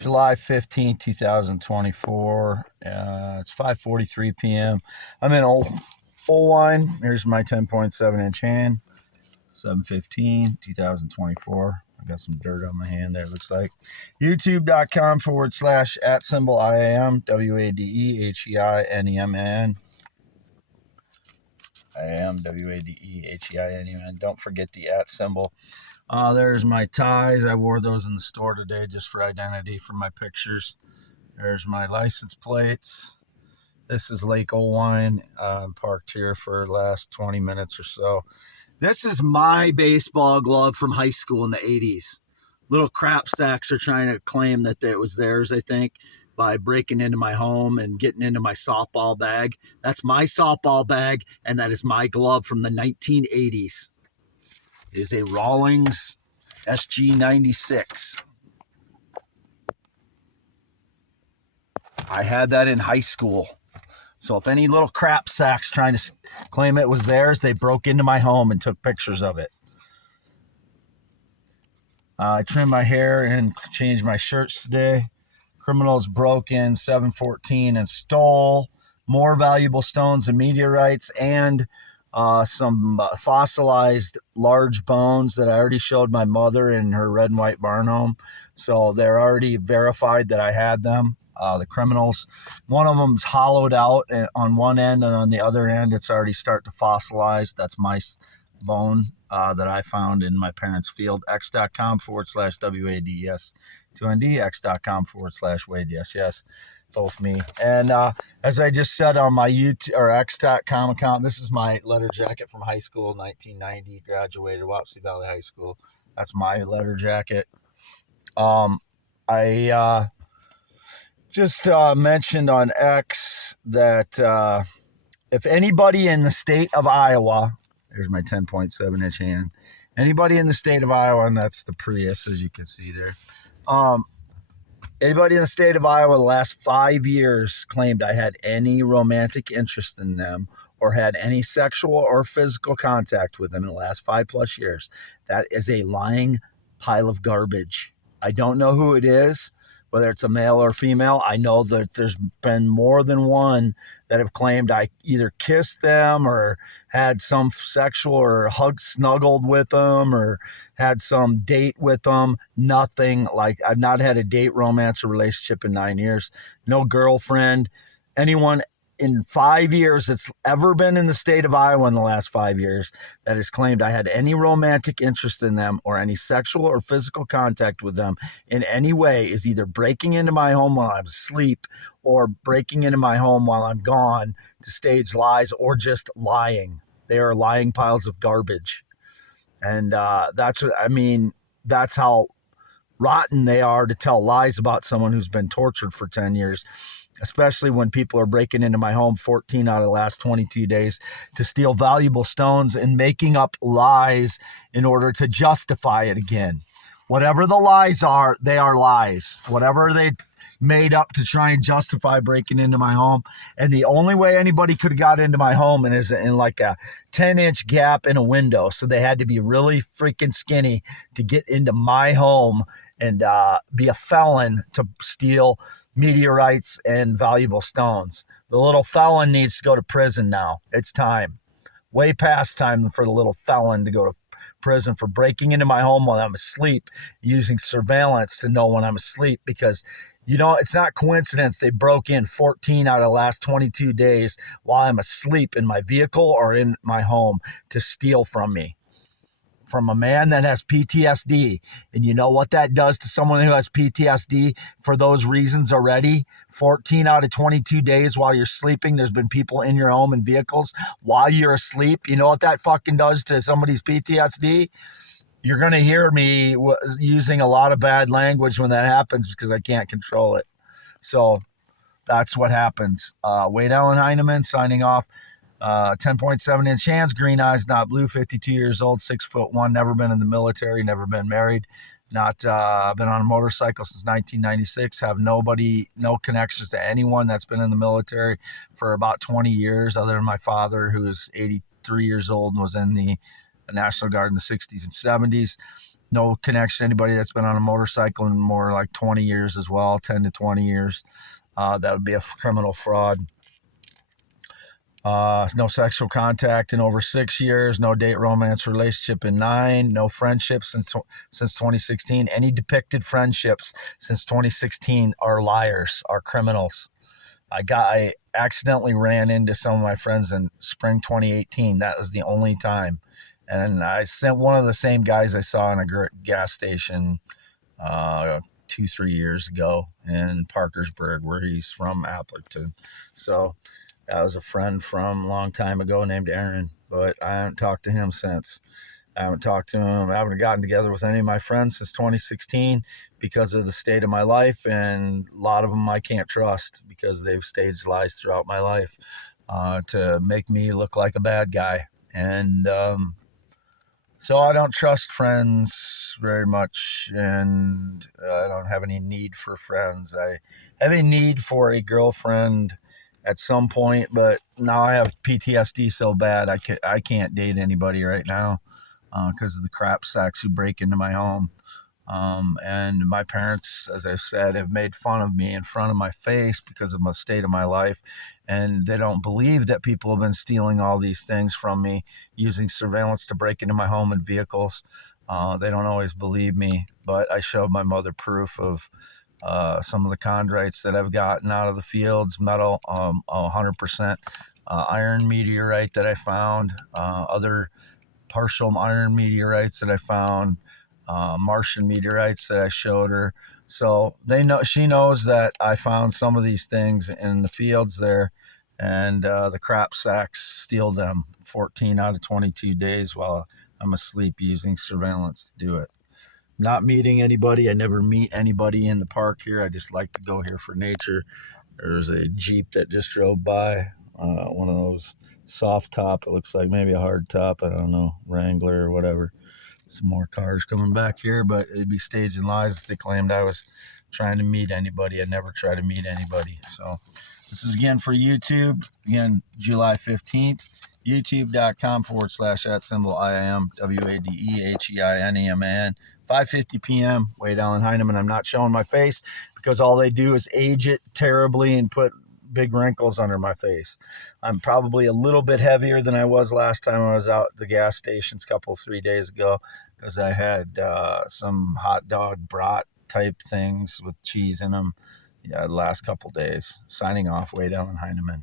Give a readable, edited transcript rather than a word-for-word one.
July 15th, 2024. It's 5:43 p.m. I'm in Oelwein. Here's my 10.7-inch hand. 7/15, 2024. I got some dirt on my hand there, it looks like. YouTube.com/@IAM, WADEHEINEMAN. IAM, WADEHEINEMAN. Don't forget the @ symbol. There's my ties. I wore those in the store today just for identity for my pictures. There's my license plates. This is Lake Oelwein. I'm parked here for the last 20 minutes or so. This is my baseball glove from high school in the 80s. Little crap stacks are trying to claim that it was theirs, I think, by breaking into my home and getting into my softball bag. That's my softball bag, and that is my glove from the 1980s. It is a Rawlings SG96. I had that in high school. So if any little crap sacks trying to claim it was theirs, they broke into my home and took pictures of it. I trimmed my hair and changed my shirts today. Criminals broke in 7/14 and stole more valuable stones and meteorites and some fossilized large bones that I already showed my mother in her red and white barn home. So they're already verified that I had them. The criminals, one of them's hollowed out on one end, and on the other end, it's already starting to fossilize. That's my bone that I found in my parents' field. X.com/WADES2ND, X.com/WADES, yes, both me. And as I just said on my YouTube or X.com account, this is my letter jacket from high school, 1990, graduated Wapsie Valley High School. That's my letter jacket. I just mentioned on X that if anybody in the state of Iowa, there's my 10.7-inch hand, anybody in the state of Iowa, and that's the Prius, as you can see there, anybody in the state of Iowa the last 5 years claimed I had any romantic interest in them or had any sexual or physical contact with them in the last 5+ years, that is a lying pile of garbage. I don't know who it is, whether it's a male or female. I know that there's been more than one that have claimed I either kissed them or had some sexual or snuggled with them or had some date with them. Nothing. Like, I've not had a date, romance, or relationship in 9 years. No girlfriend. Anyone in 5 years that's ever been in the state of Iowa in the last 5 years that has claimed I had any romantic interest in them or any sexual or physical contact with them in any way is either breaking into my home while I'm asleep or breaking into my home while I'm gone to stage lies or just lying. They are lying piles of garbage. And that's how rotten they are to tell lies about someone who's been tortured for 10 years. Especially when people are breaking into my home 14 out of the last 22 days to steal valuable stones and making up lies in order to justify it again. Whatever the lies are, they are lies. Whatever they made up to try and justify breaking into my home. And the only way anybody could have got into my home is in like a 10-inch gap in a window. So they had to be really freaking skinny to get into my home and be a felon to steal meteorites and valuable stones. The little felon needs to go to prison now. It's time. Way past time for the little felon to go to prison for breaking into my home while I'm asleep, using surveillance to know when I'm asleep, because it's not coincidence they broke in 14 out of the last 22 days while I'm asleep in my vehicle or in my home to steal from me. From a man that has PTSD. And you know what that does to someone who has PTSD for those reasons already? 14 out of 22 days while you're sleeping, there's been people in your home and vehicles while you're asleep. You know what that fucking does to somebody's PTSD? You're going to hear me using a lot of bad language when that happens because I can't control it. So that's what happens. Wade Allen Heineman signing off. 10.7-inch hands, green eyes, not blue, 52 years old, 6'1", never been in the military, never been married, not been on a motorcycle since 1996, have no connections to anyone that's been in the military for about 20 years, other than my father, who's 83 years old and was in the National Guard in the 60s and 70s. No connection to anybody that's been on a motorcycle in more like 20 years as well, 10 to 20 years. That would be a criminal fraud. No sexual contact in over 6 years. No date romance relationship in 9. No friendships since 2016. Any depicted friendships since 2016 are liars, are criminals. I accidentally ran into some of my friends in spring 2018. That was the only time. And I sent one of the same guys I saw in a gas station 2-3 years ago in Parkersburg, where he's from, Appleton. So that was a friend from a long time ago named Aaron, but I haven't talked to him since. I haven't talked to him. I haven't gotten together with any of my friends since 2016 because of the state of my life, and a lot of them I can't trust because they've staged lies throughout my life to make me look like a bad guy. And so I don't trust friends very much, and I don't have any need for friends. I have a need for a girlfriend at some point, but now I have PTSD so bad I can't date anybody right now because of the crap sacks who break into my home. And my parents, as I've said, have made fun of me in front of my face because of the state of my life. And they don't believe that people have been stealing all these things from me, using surveillance to break into my home and vehicles. They don't always believe me, but I showed my mother proof of some of the chondrites that I've gotten out of the fields, metal, 100% iron meteorite that I found, other partial iron meteorites that I found, Martian meteorites that I showed her. So she knows that I found some of these things in the fields there, and the crap sacks steal them 14 out of 22 days while I'm asleep, using surveillance to do it. Not meeting anybody. I never meet anybody in the park here. I just like to go here for nature. There's a Jeep that just drove by, one of those soft top. It looks like maybe a hard top. I don't know, Wrangler or whatever. Some more cars coming back here, but it'd be staging lies if they claimed I was trying to meet anybody. I never try to meet anybody. So this is again for YouTube. Again, July 15th. YouTube.com/@IMWADEHEINEMAN. 5:50 p.m. way down in Heineman. I'm not showing my face because all they do is age it terribly and put big wrinkles under my face. I'm probably a little bit heavier than I was last time I was out at the gas stations 3 days ago because I had some hot dog brat type things with cheese in them. Yeah, the last couple days. Signing off way down in Heineman.